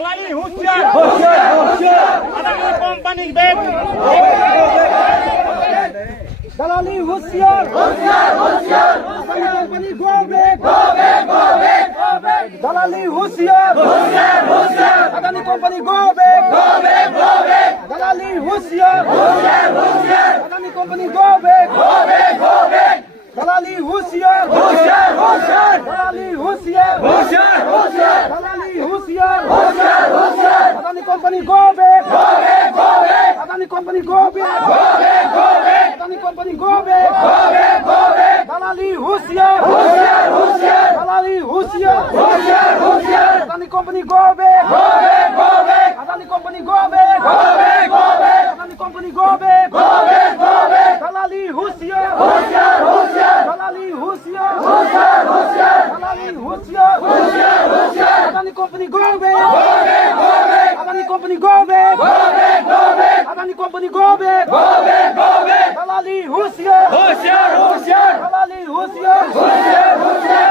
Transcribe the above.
দালালি হুঁশিয়ার হুঁশিয়ার হুঁশিয়ার আদানি কোম্পানি ব্যাগ দালালি হুঁশিয়ার হুঁশিয়ার হুঁশিয়ার আদানি কোম্পানি গো ব্যাক দালালি হুঁশিয়ার হুঁশিয়ার হুঁশিয়ার আদানি কোম্পানি গো ব্যাক দালালি হুঁশিয়ার হুঁশিয়ার হুঁশিয়ার আদানি কোম্পানি গো ব্যাক দালালি হুঁশিয়ার হুঁশিয়ার হুঁশিয়ার দালালি হুঁশিয়ার হুঁশিয়ার হুঁশিয়ার দালালি হুঁশিয়ার হুঁশিয়ার হুঁশিয়ার Adani company go back Adani company go back Adani company go back দালালি হুঁশিয়ার হুঁশিয়ার হুঁশিয়ার দালালি হুঁশিয়ার হুঁশিয়ার হুঁশিয়ার Adani company go back Adani company go back Adani company go back দালালি হুঁশিয়ার হুঁশিয়ার হুঁশিয়ার দালালি হুঁশিয়ার হুঁশিয়ার হুঁশিয়ার দালালি হুঁশিয়ার হুঁশিয়ার হুঁশিয়ার Adani company go back Adani company go back Adani company go back দালালি হুঁশিয়ার হুঁশিয়ার হুঁশিয়ার দালালি হুঁশিয়ার হুঁশিয়ার হুঁশিয়ার